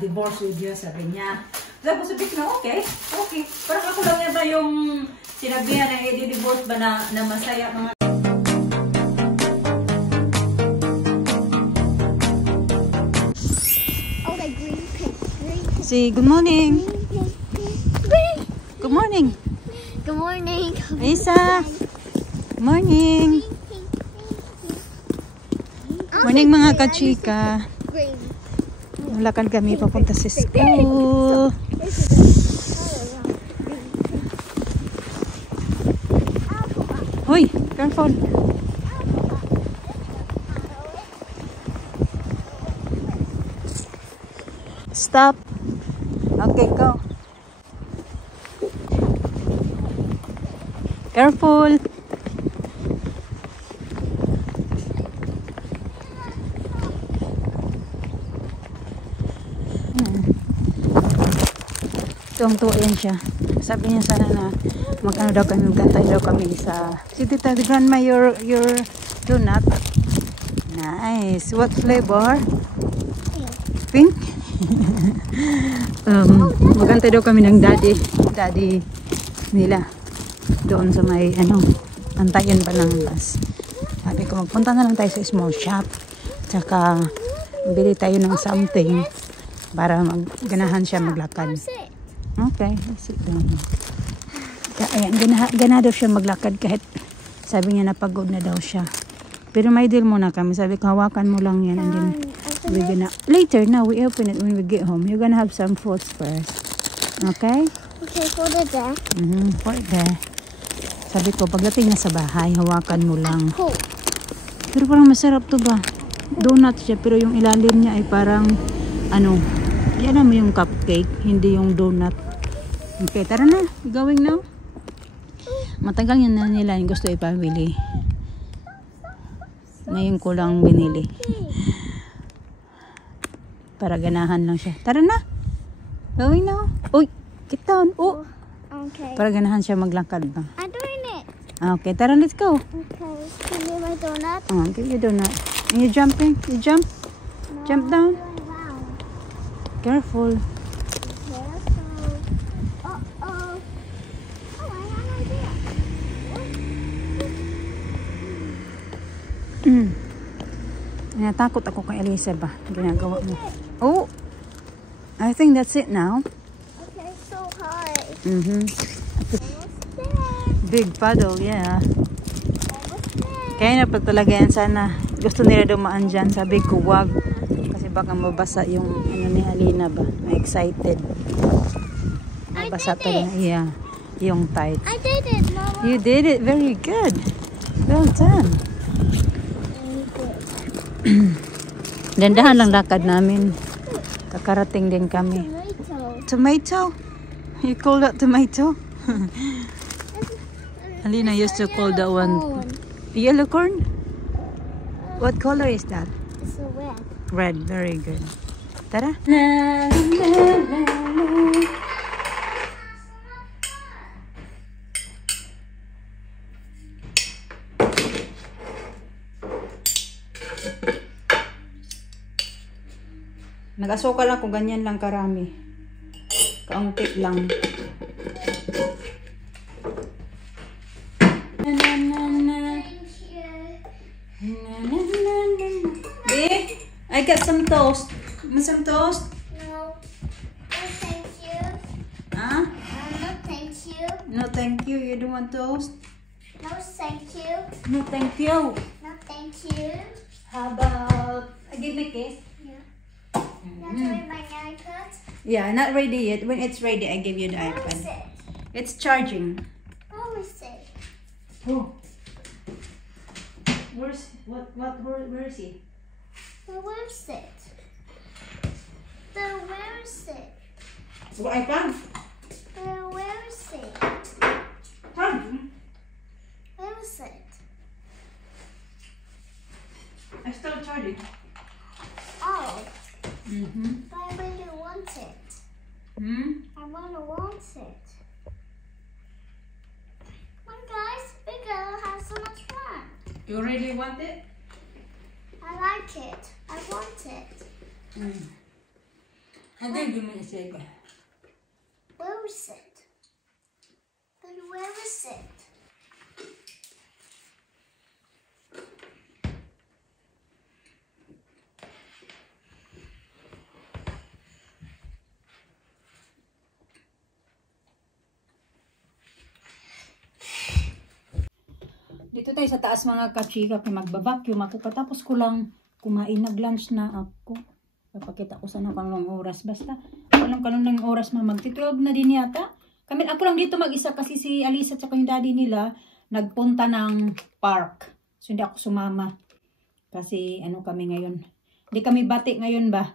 divorce with you, sabi niya. Tapos sabi ko na, okay. Parang ako lang yata yung sinabihan na i-divorce ba na masaya mga... Okay, green, pink. Say, good morning. Green. Good morning. Good morning. Isa. Good morning. Morning mga kachika. Green. Lakad kami papunta sa school. Hoy, careful. Stop. Okay, go. Careful. Tuwang-tuwa siya. Sabi niya sana na magkano daw kami, magkantay daw kami sa... Si Tita Grandma, your donut. Nice. What flavor? Pink? Magkantay daw kami ng daddy nila. Doon sa may, antayan pa ng bus. Sabi ko, magpunta na lang tayo sa small shop. Tsaka, bili tayo ng something para ganahan siya maglakad. Okay, sit down. Ayan, ganado siya maglakad kahit sabi niya napagod na daw siya. Pero may deal muna kami. Sabi ko, hawakan mo lang yan. And then, we're gonna... Later, now, we open it when we get home. You're gonna have some fruits first. Okay? Okay, hold it there. Hold it there. Sabi ko, pagdating na sa bahay, hawakan mo lang. Pero parang masarap to ba? Donut siya, pero yung ilalim niya ay parang, yan mo yung cupcake, hindi yung donut. Okay, tara na. Going now. Matagal yan na nila yung gusto ipabili. Ngayon ko lang binili. Para ganahan lang siya. Tara na. Going now. Uy, get down. Oh. Okay. Para ganahan siya maglakad ba? I'm doing it. Okay, tara, let's go. Okay. Can you my donut? Give you donut. And you jumping? You jump? No, Jump down. I'm going round. Careful. Careful. Uh-oh. Oh, I have an idea. Natakot ako kay Elisa ba? Ginagawa mo. Oh! I think that's it now. Okay, so high. Mm-hmm. Almost there. Big paddle, yeah. Almost there. Kaya na pagtalaga yan sana. Gusto nila dumaan dyan. Sabi ko, wag. Kasi baka mabasa yung ni Alina ba. Excited. Mabasa pa rin. Yeah. Yung tight. I did it, Mama. You did it. Very good. Well done. Dandahan lang lakad namin. Kakarating din kami. Tomato? You call that tomato? Alina used to call that one yellow corn. What color is that? It's a red. Red. Very good. Tara. Nag-asuka lang kung ganyan lang karami. Kaunti lang. I got some toast. Some toast? No. No, thank you. Huh? No, thank you. No, thank you. You don't want toast? No, thank you. No, thank you. No, thank you. How about I give me a kiss? Not doing my iPad. Yeah, not ready yet. When it's ready, I give you the Where is iPad. it? It's charging. Where is it? Oh. Where is he? Where is it? Where is it? So iPad? Where is it? Charging. Where is it? I still charging. Oh. Mm-hmm. But I really want it. I want it. Come on, guys. We're gonna have so much fun. You really want it? I like it. I want it. Hanggang di mo isig. Where is it? But where is it? Dito tayo sa taas mga kachika kay magbabacuum ako. Katapos ko lang kumain, nag-lunch na ako. Papakita ko sana kung anong oras. Basta, walang kanong oras magti-12 na din yata. Ako lang dito mag-isa kasi si Alisa at yung daddy nila nagpunta ng park. So hindi ako sumama. Kasi ano kami ngayon. Hindi kami bati ngayon ba?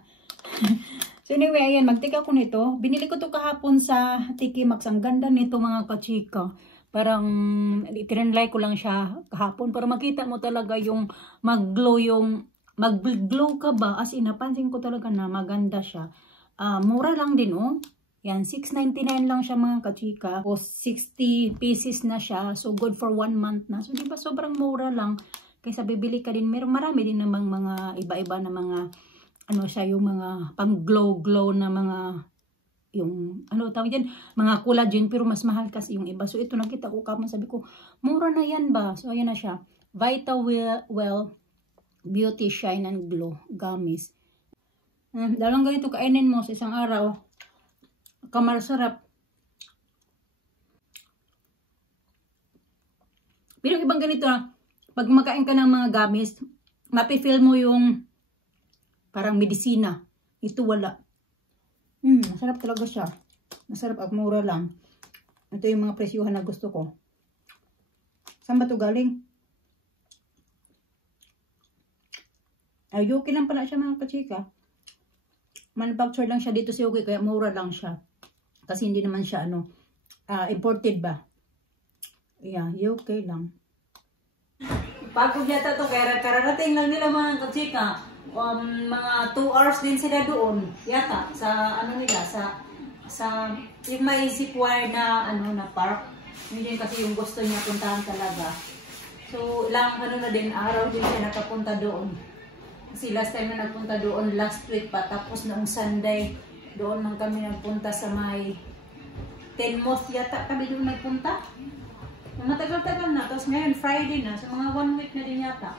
So anyway, ayan, magtika ko nito. Binili ko to kahapon sa Tiki Max. Ang ganda nito mga kachika. Parang tinanlay ko lang siya kahapon para makita mo talaga yung mag-glow ka ba? As in, napansin ko talaga na maganda siya. Mura lang din oh. Yan, $6.99 lang siya mga kachika. O 60 pieces na siya. So good for 1 month na. So di ba sobrang mura lang. Kaysa bibili ka din. Marami din namang mga iba-iba na mga ano siya, yung mga pang glow na mga yung ano tawag yan, mga collagen, pero mas mahal kasi yung iba. So ito nakita ko kapag sabi ko, mura na yan ba? So ayan na siya. Well Beauty Shine and Glow Gummies. Dalawang ganito kainin mo sa isang araw. Kamasarap. Pero ibang ganito na, pag makain ka ng mga gummies, mapifeel mo yung parang medisina. Ito wala. Masarap talaga siya. Masarap at mura lang. Ito yung mga presyuhan na gusto ko. Saan ba ito galing? Yuki lang pala siya mga kachika. Manufactured lang siya dito sa Yuki kaya mura lang siya. Kasi hindi naman siya imported ba? Yeah, Yuki lang. Pagod yata ito kaya kararating lang nila mga kachika. Mga 2 hours din sila doon yata sa ano nila sa yung may zipwire na na park. Yun din kasi yung gusto niya puntahan talaga. So ilang na din araw din siya nakapunta doon. Kasi last time na nagpunta doon last week pa, tapos noong Sunday doon man kami nagpunta sa may Tenmoth yata kami doon nagpunta. Matagal-tagal na, tapos ngayon Friday na, so mga 1 week na din yata.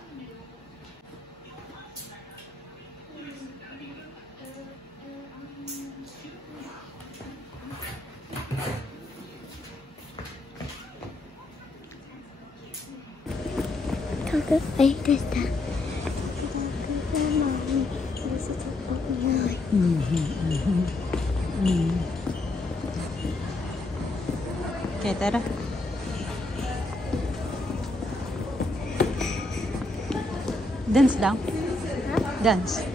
Okay, tara. Dance lang. Dance.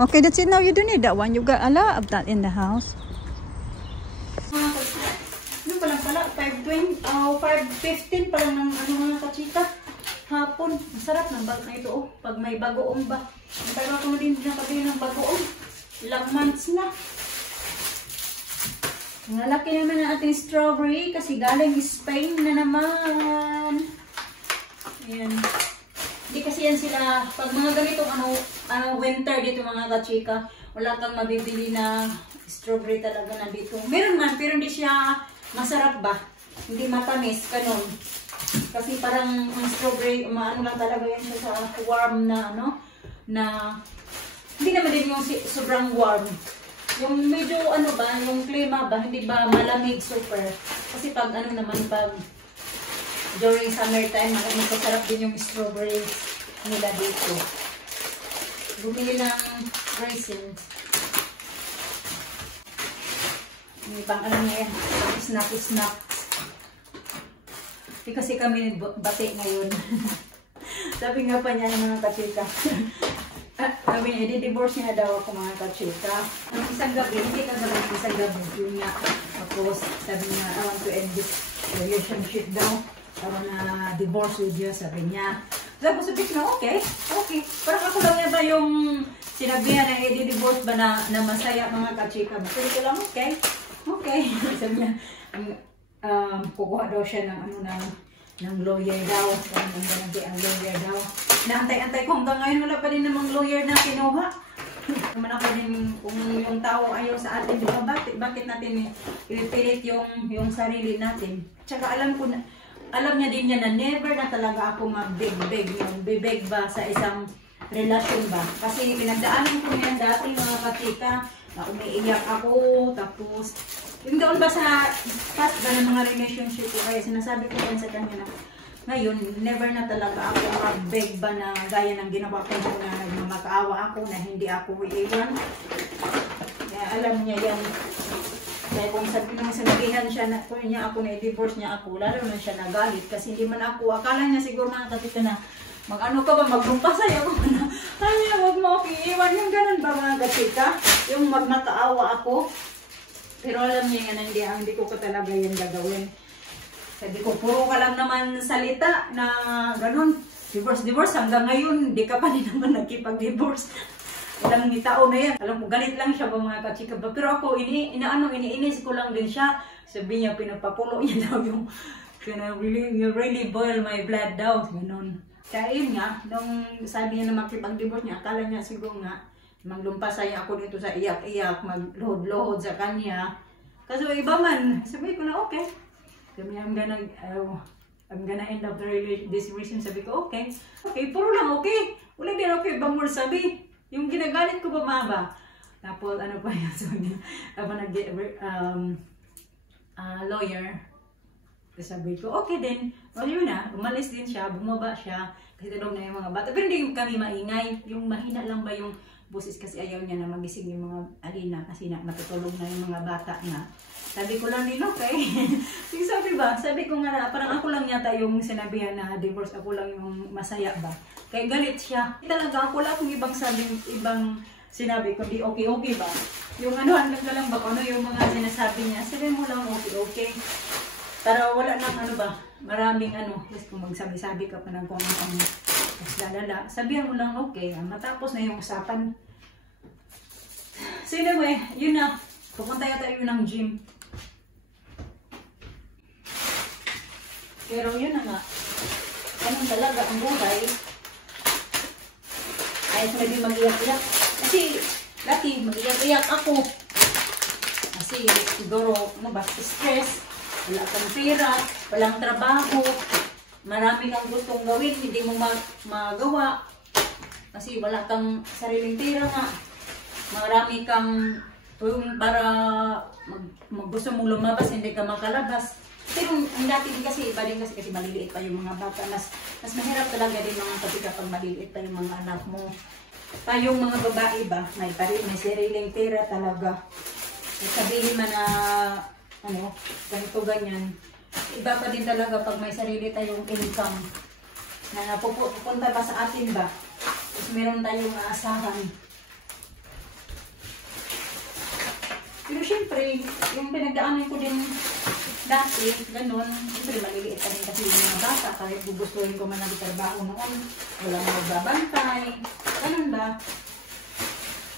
Okay, that's it now. You don't need that one. You got a lot of that in the house. Ano pa lang pala? 5:15 pa lang ng mga kachika. Hapon. Masarap ng bag na ito. Pag may bagoong ba. Natagal ko na din nakabili ng bagoong. Ilang months na. Malaki naman ang ating strawberry kasi galing Spain na naman. Ayan. Hindi kasi yan sila, pag mga ganitong winter dito mga kachika, wala kang mabibili na strawberry talaga na dito. Meron man, pero hindi siya masarap ba? Hindi matamis, ganun. Kasi parang ang strawberry, maano lang talaga yan siya sa warm na hindi naman din yung sobrang warm. Yung medyo yung klima ba, hindi ba malamig super. Kasi pag pag during summertime, masarap din yung strawberry nila dito. Bumili ng raisins. May pang na yan. Snacks. Kasi kami bati ngayon. Sabi nga pa niya mga kachika. Sabi niya, i-divorce niya daw ako mga kachika. Ang isang gabi, hindi ka naman isang gabi. Yun nga. Tapos sabi niya, I want to end this relationship daw. I wanna divorce with you, sabi niya. Tapos sabi ko na, okay. Parang ako lang yan ba yung sinabihan na i-divorce ba na masaya mga kachika. Sabi ko lang, okay. Sabi niya, kukuha daw siya ng ng lawyer daw. Ang lawyer daw. Naantay-antay ko hanggang ngayon wala pa din namang lawyer na kinuha. Naman ako din kung yung tao ayaw sa atin, di ba? Bakit natin ipilit yung sarili natin? Tsaka alam niya din niya na never na talaga ako mag-beg yung bibeg ba sa isang relasyon ba. Kasi pinagdaanan ko yan dati mga katika na umiiyak ako, tapos yung doon ba sa past ba ng mga relationship ko, kaya sinasabi ko yan sa kanya na ngayon, never na talaga ako mag-beg ba na gaya ng ginawa ko na nagmamakaawa ako na hindi ako iiwan. Kaya alam niya yan. Kaya kung sabihan siya na kung niya ako na i-divorce niya ako, lalo na siya nagalit kasi hindi man ako, akala niya siguro mga kapita na mag-ano ka ba, maglumpasay ako na ay, huwag mo ako iiwan, yung ganun ba mga kapita, yung magmakaawa ako. Pero alam niya yan, hindi ko talaga yan gagawin. Sabi ko, puro ka lang naman salita na ganun, divorce hanggang ngayon, di ka pa din naman nagkipag-divorce. Ilang taon na yan. Alam ko, galit lang siya ba mga kachika ba? Pero ako, iniinis ko lang din siya. Sabi niya, pinapapulo niya daw yung, you really boil my blood daw. Ganun. Kaya yun nga, nung sabi niya na makipag-divorce niya, akala niya siguro nga, maglumpasay ako dito sa iyak-iyak, maglohod-lohod sa kanya. Kasi iba man, sabi ko na okay. Sabi niya, I'm gonna end up this relation. Sabi ko, okay, puro lang okay. Wala din okay, bang more sabi. Yung ginagalit ko ba maba? Tapos ano pa yun, so ako lawyer. Sabi ko, okay din. O yun na, umalis din siya, bumaba siya. Kasi tulog na yung mga bata. Pero hindi kami maingay. Yung mahina lang ba yung boses kasi ayaw niya na magising yung mga alina kasi matutulog na yung mga bata na. Sabi ko lang din, okay. Sabi ko nga, parang ako lang yata yung sinabihan na divorce, ako lang yung masaya ba. Kaya galit siya. Talaga ako lang kung ibang sinabi ko, di okay ba. Yung hanggang lang ba, ano yung mga sinasabi niya, sabi mo lang okay. Pero wala nang maraming just kung magsabi-sabi ka pa ng kung ano lalala, sabihan mo lang okay, matapos na yung usapan. So anyway, yun na, pupunta yata yun ng gym. Pero yun na nga, ganun talaga ang buhay. Ayos na din mag-iyak-iyak. Kasi, dati mag-iyak-iyak ako. Kasi, siguro, stress, wala kang pera, walang trabaho, marami kang gustong gawin, hindi mo magawa. Kasi wala kang sariling pera nga. Marami kang, para gusto mong lumabas, hindi ka makalabas. Pero ang dati din kasi, iba din kasi maliliit pa yung mga bata. Mas mahirap talaga din mga kapit kapag maliliit pa yung mga anak mo. Tayong mga babae ba, may sariling pera talaga. Sabihin man na, ganito ganyan. Iba pa din talaga pag may sarili tayong income. Na pupunta ba sa atin ba? Tapos meron tayong aasahan. Pero syempre, yung pinagdaanan ko din dati, ganun, syempre maliliit pa rin kasi yung mga bata, kahit gugustuhin ko man nagtrabaho noon, walang magbabantay, ganun ba?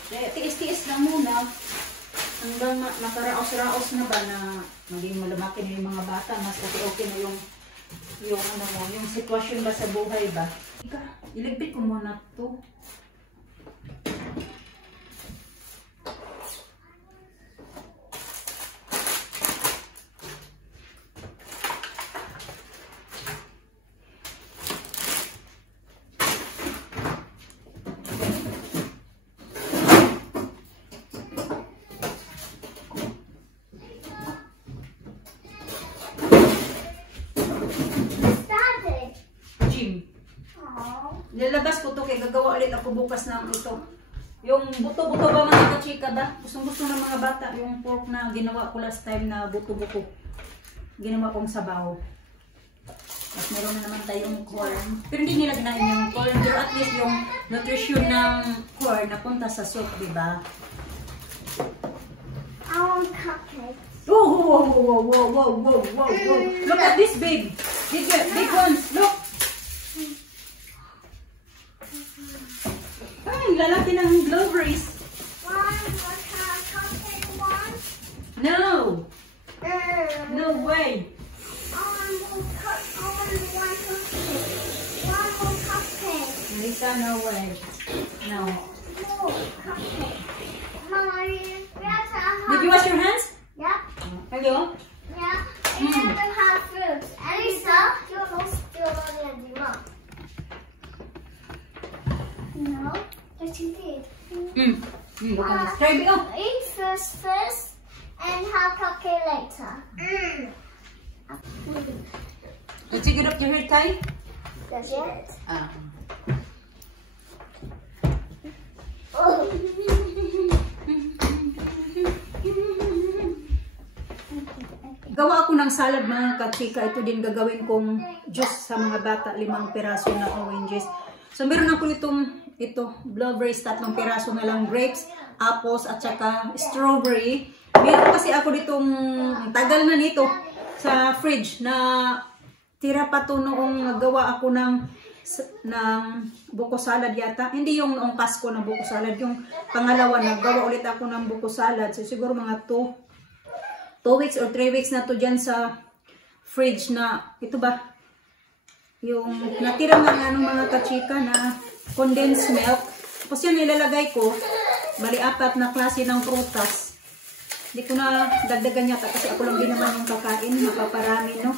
Kaya tiis-tiis lang muna, hanggang makaraos-raos na ba na maging malumaki na yung mga bata, mas okay na yung sitwasyon ba sa buhay ba? Iligpit ko muna to. Nilalabas ko to kaya gagawa ulit ako bukas ng ito. Yung buto-buto ba mga kachika ba? Gustong-gusto ng mga bata. Yung pork na ginawa ko last time na buto-buto. Ginawa kong sabaw. Tapos meron na naman tayong corn. Pero hindi nila ginahin yung corn. Pero at least yung nutrition ng corn napunta sa soup, diba? I want cupcakes. Whoa, whoa, whoa, whoa, whoa, whoa, whoa, whoa. Look at this big. Big ones. Look. Ay, lalaki ng blueberries. Cupcake one? No. No way. One more cupcake. Lisa, no way. No. More cupcake. Mommy, we have to have. Did you wash your hands? Yep. Hello? Yeah. We have to have fruit. Elisa, you're not still on the mom. No, but you did. Look at this. Try it. Oh. Eat first, and have cupcake later. Did you get up your hair tie? That's it. Oh. Gawa ako ng salad mga kachika. Ito din gagawin kong juice sa mga bata. 5 piraso na oranges. So meron ako ito blueberries, 3 piraso na lang, grapes, apples, at saka strawberry. Meron kasi ako ditong tagal na nito sa fridge na tira pa to noong nagawa ako ng buko salad yata. Hindi yung noong Pasko na buko salad. Yung pangalawa, nagawa ulit ako ng buko salad. So siguro mga 2 weeks or 3 weeks na to dyan sa fridge na, ito ba? Yung natira ng mga kachika na condensed milk. Tapos yan nilalagay ko. Bali 4 na klase ng prutas. Hindi ko na dagdagan yata kasi ako lang din naman yung kakain. Napaparami, no?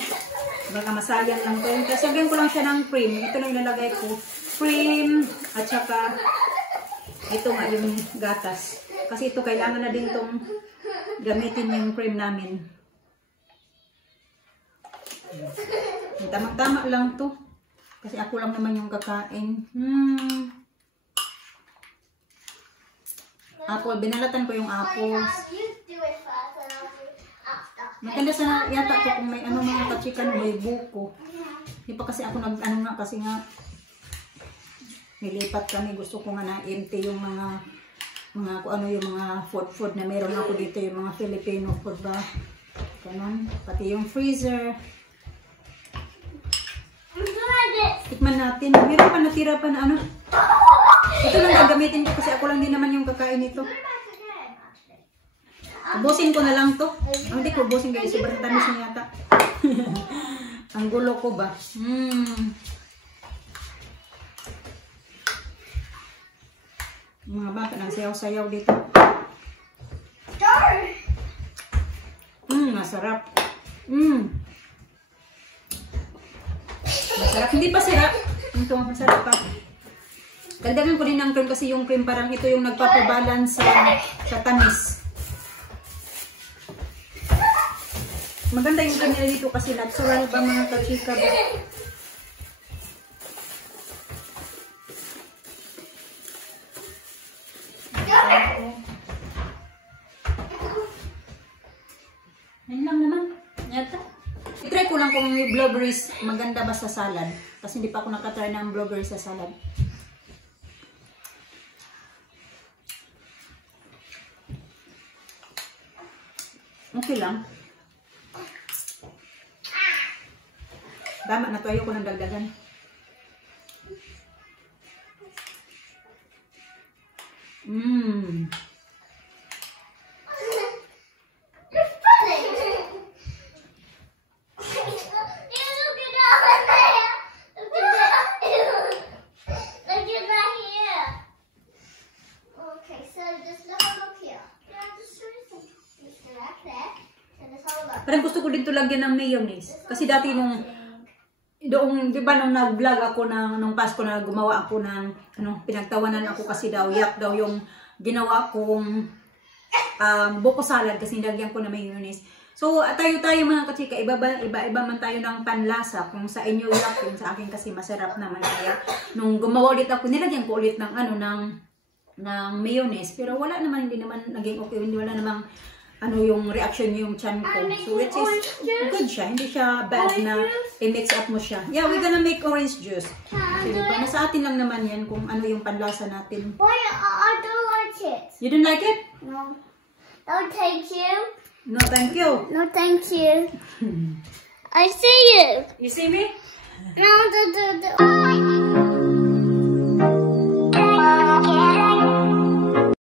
Baka masayang lang ko yun. Kasi sabihin ko lang siya ng cream. Ito lang nilalagay ko. Cream at saka ito nga yung gatas. Kasi ito kailangan na din itong gamitin yung cream namin. Tamang-tama lang to. Kasi ako lang naman yung kakain. Apple. Binalatan ko yung apples. Maganda sana yata to kung may mga kachika na may buko. Hindi pa kasi ako kasi nga nilipat kami. Gusto ko nga na-empty yung mga kung ano yung mga food na meron ako dito, yung mga Filipino food ba. Ganun. Pati yung freezer. Tikman natin. Meron pa natira pa na ano. Ito lang gagamitin ko kasi ako lang din naman yung kakain nito. Ubusin ko na lang to. Hindi ko ubusin guys. Sobrang tamis na yata. Ang gulo ko ba? Mga bata nang sayaw-sayaw dito. Masarap. Masarap. Hindi pa sarap. Ito, masarap pa. Dagdagan ko din ng cream kasi yung cream parang ito yung nagpapabalance sa tamis. Maganda yung kanila dito kasi natural ba mga kachika ba? Yan lang naman. Yata. I-try ko lang kung yung blueberries maganda ba sa salad. Kasi hindi pa ako nakatry ng blueberries sa salad. Okay lang. Tama na to. Ayoko ng dagdagan. Parang gusto ko dito lagyan ng mayonnaise. Kasi dati doong, di ba nung nag-vlog ako nung Pasko na gumawa ako ng, pinagtawanan ako kasi yak daw yung ginawa kong buko salad kasi nilagyan ko na mayonnaise. So, tayo mga kachika, iba man tayo ng panlasa. Kung sa inyo yak, yung sa akin kasi masarap naman. Kaya, nung gumawa ulit ako, nilagyan ko ulit ng mayonnaise. Pero wala naman, hindi naman naging okay. Wala namang ano yung reaction niyo yung chan ko. So which is good siya. Hindi siya bad na i-mix up mo siya. Yeah, we're gonna make orange juice. So, diba? Nasa atin lang naman yan kung ano yung panlasa natin. Why I don't like it. You don't like it? No. No, thank you. No, thank you. No, thank you. I see you. You see me? No,